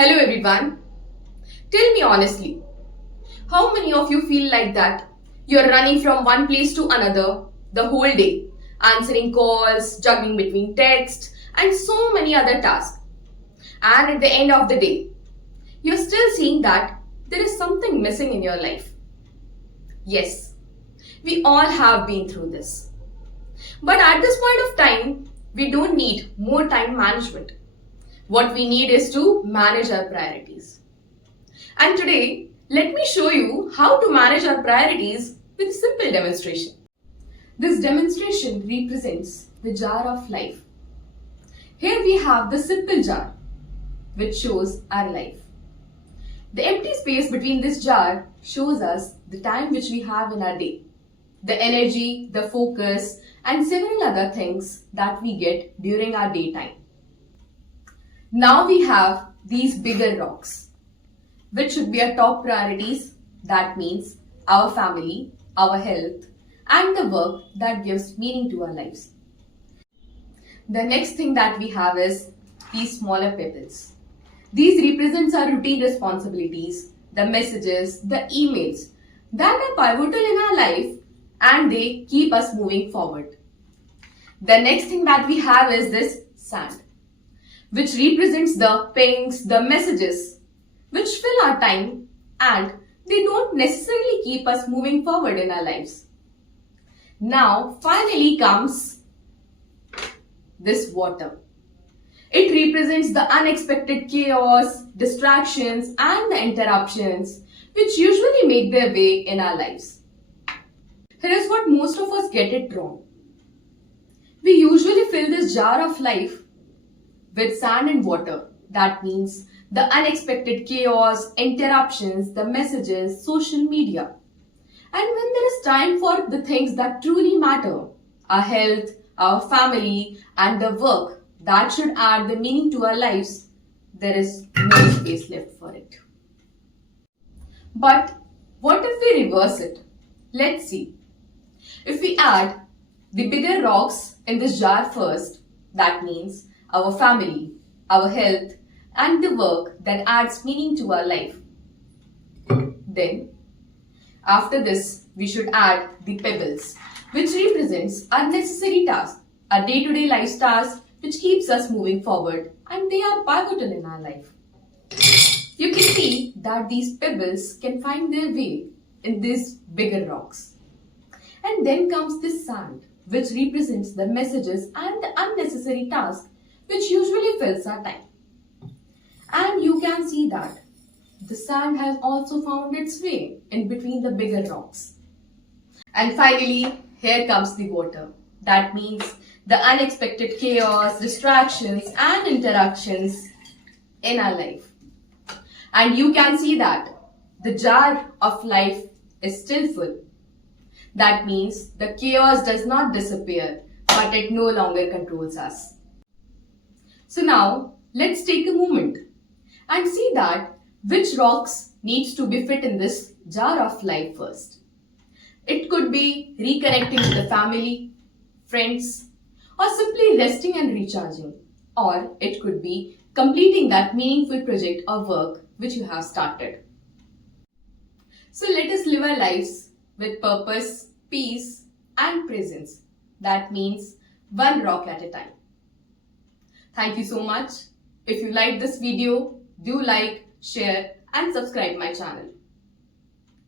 Hello everyone. Tell me honestly, how many of you feel like that? You're running from one place to another the whole day, answering calls, juggling between texts, and so many other tasks. And at the end of the day, you're still seeing that there is something missing in your life. Yes, we all have been through this. But at this point of time, we don't need more time management. What we need is to manage our priorities. And today, let me show you how to manage our priorities with a simple demonstration. This demonstration represents the jar of life. Here we have the simple jar, which shows our life. The empty space between this jar shows us the time which we have in our day, the energy, the focus, and several other things that we get during our daytime. Now we have these bigger rocks, which should be our top priorities. That means our family, our health, and the work that gives meaning to our lives. The next thing that we have is these smaller pebbles. These represents our routine responsibilities, the messages, the emails that are pivotal in our life and they keep us moving forward. The next thing that we have is this sand, which represents the pings, the messages, which fill our time and they don't necessarily keep us moving forward in our lives. Now, finally comes this water. It represents the unexpected chaos, distractions, and the interruptions which usually make their way in our lives. Here is what most of us get it wrong. We usually fill this jar of life with sand and water. That means the unexpected chaos, interruptions, the messages, social media. And when there is time for the things that truly matter, our health, our family, and the work that should add the meaning to our lives, there is no space left for it. But what if we reverse it? Let's see. If we add the bigger rocks in this jar first, that means our family, our health, and the work that adds meaning to our life. Then, after this, we should add the pebbles, which represents our necessary tasks, our day-to-day life tasks, which keeps us moving forward, and they are pivotal in our life. You can see that these pebbles can find their way in these bigger rocks. And then comes this sand, which represents the messages and the unnecessary tasks, which usually fills our time. And you can see that the sand has also found its way in between the bigger rocks. And finally, here comes the water. That means the unexpected chaos, distractions, and interactions in our life. And you can see that the jar of life is still full. That means the chaos does not disappear, but it no longer controls us. So now, let's take a moment and see that which rocks needs to be fit in this jar of life first. It could be reconnecting with the family, friends, or simply resting and recharging. Or it could be completing that meaningful project or work which you have started. So let us live our lives with purpose, peace, and presence. That means one rock at a time. Thank you so much. If you liked this video, do like, share, and subscribe my channel.